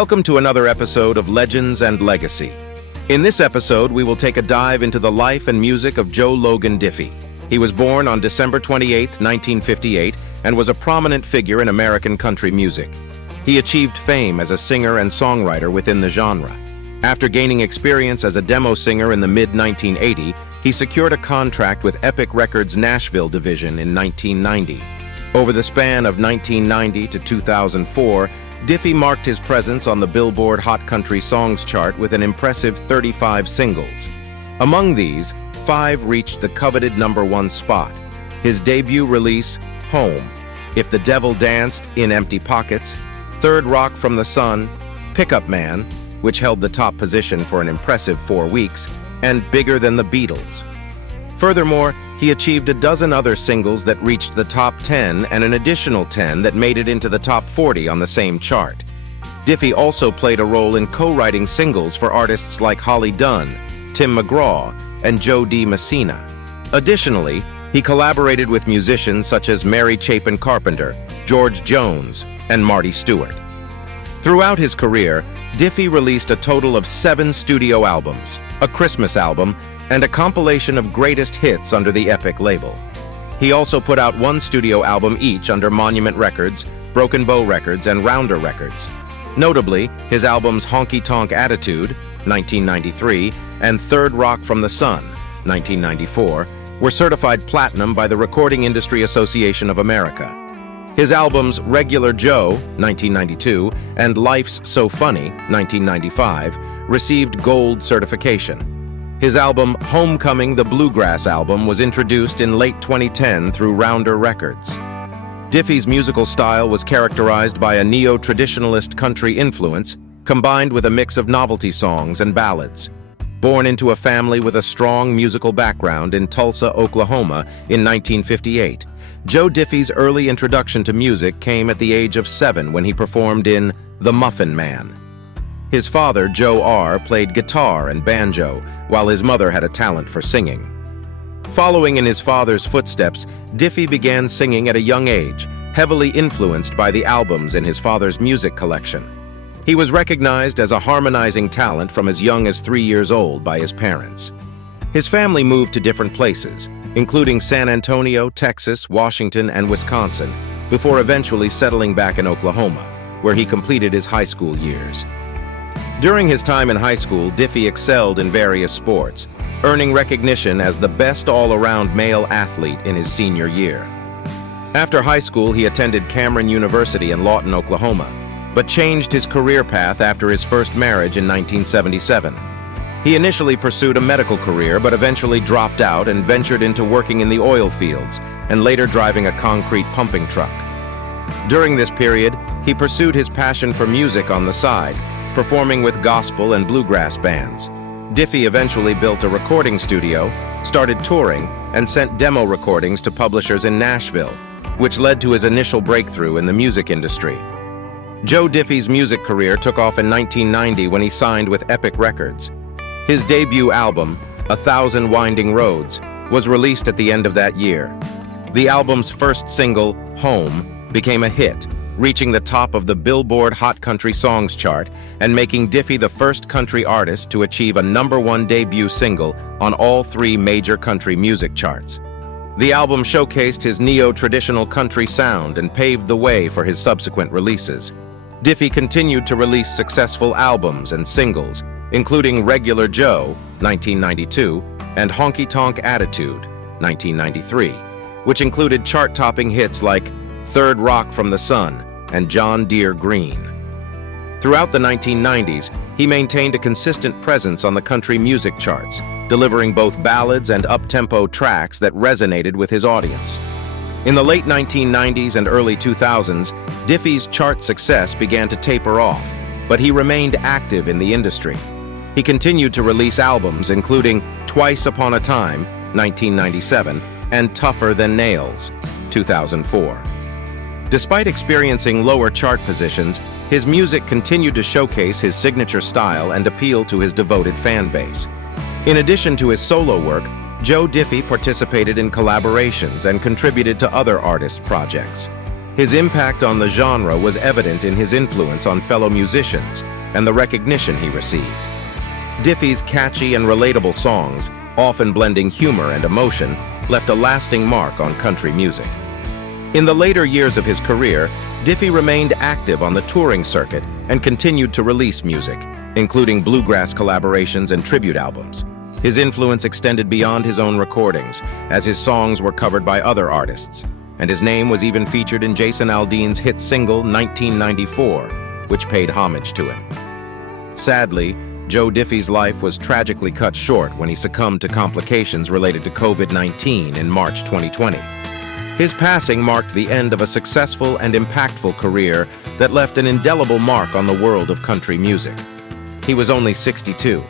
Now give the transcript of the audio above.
Welcome to another episode of Legends and Legacy. In this episode, we will take a dive into the life and music of Joe Logan Diffie. He was born on December 28, 1958, and was a prominent figure in American country music. He achieved fame as a singer and songwriter within the genre. After gaining experience as a demo singer in the mid-1980s, he secured a contract with Epic Records' Nashville division in 1990. Over the span of 1990 to 2004, Diffie marked his presence on the Billboard Hot Country Songs chart with an impressive 35 singles. Among these, 5 reached the coveted #1 spot. His debut release, Home, If the Devil Danced, In Empty Pockets, Third Rock from the Sun, Pickup Man, which held the top position for an impressive 4 weeks, and Bigger Than the Beatles. Furthermore, he achieved a dozen other singles that reached the top 10 and an additional 10 that made it into the top 40 on the same chart. Diffie also played a role in co-writing singles for artists like Holly Dunn, Tim McGraw, and Joe D. Messina. Additionally, he collaborated with musicians such as Mary Chapin Carpenter, George Jones, and Marty Stewart. Throughout his career, Diffie released a total of 7 studio albums, a Christmas album, and a compilation of greatest hits under the Epic label. He also put out 1 studio album each under Monument Records, Broken Bow Records, and Rounder Records. Notably, his albums Honky Tonk Attitude, 1993, and Third Rock from the Sun, 1994, were certified platinum by the Recording Industry Association of America. His albums Regular Joe, 1992, and Life's So Funny, 1995, received gold certification. His album Homecoming: The Bluegrass Album was introduced in late 2010 through Rounder Records. Diffie's musical style was characterized by a neo-traditionalist country influence, combined with a mix of novelty songs and ballads. Born into a family with a strong musical background in Tulsa, Oklahoma in 1958, Joe Diffie's early introduction to music came at the age of 7 when he performed in The Muffin Man. His father, Joe R., played guitar and banjo, while his mother had a talent for singing. Following in his father's footsteps, Diffie began singing at a young age, heavily influenced by the albums in his father's music collection. He was recognized as a harmonizing talent from as young as 3 years old by his parents. His family moved to different places, including San Antonio, Texas, Washington, and Wisconsin, before eventually settling back in Oklahoma, where he completed his high school years. During his time in high school, Diffie excelled in various sports, earning recognition as the best all-around male athlete in his senior year. After high school, he attended Cameron University in Lawton, Oklahoma, but changed his career path after his first marriage in 1977. He initially pursued a medical career, but eventually dropped out and ventured into working in the oil fields, and later driving a concrete pumping truck. During this period, he pursued his passion for music on the side, performing with gospel and bluegrass bands. Diffie eventually built a recording studio, started touring, and sent demo recordings to publishers in Nashville, which led to his initial breakthrough in the music industry. Joe Diffie's music career took off in 1990 when he signed with Epic Records. His debut album, A Thousand Winding Roads, was released at the end of that year. The album's first single, Home, became a hit, reaching the top of the Billboard Hot Country Songs chart and making Diffie the first country artist to achieve a #1 debut single on all 3 major country music charts. The album showcased his neo-traditional country sound and paved the way for his subsequent releases. Diffie continued to release successful albums and singles, including Regular Joe, 1992, and Honky Tonk Attitude, 1993, which included chart-topping hits like Third Rock from the Sun and John Deere Green. Throughout the 1990s, he maintained a consistent presence on the country music charts, delivering both ballads and up-tempo tracks that resonated with his audience. In the late 1990s and early 2000s, Diffie's chart success began to taper off, but he remained active in the industry. He continued to release albums including Twice Upon a Time, 1997, and Tougher Than Nails, 2004. Despite experiencing lower chart positions, his music continued to showcase his signature style and appeal to his devoted fan base. In addition to his solo work, Joe Diffie participated in collaborations and contributed to other artists' projects. His impact on the genre was evident in his influence on fellow musicians, and the recognition he received. Diffie's catchy and relatable songs, often blending humor and emotion, left a lasting mark on country music. In the later years of his career, Diffie remained active on the touring circuit and continued to release music, including bluegrass collaborations and tribute albums. His influence extended beyond his own recordings, as his songs were covered by other artists, and his name was even featured in Jason Aldean's hit single 1994, which paid homage to him. Sadly, Joe Diffie's life was tragically cut short when he succumbed to complications related to COVID-19 in March 2020. His passing marked the end of a successful and impactful career that left an indelible mark on the world of country music. He was only 62,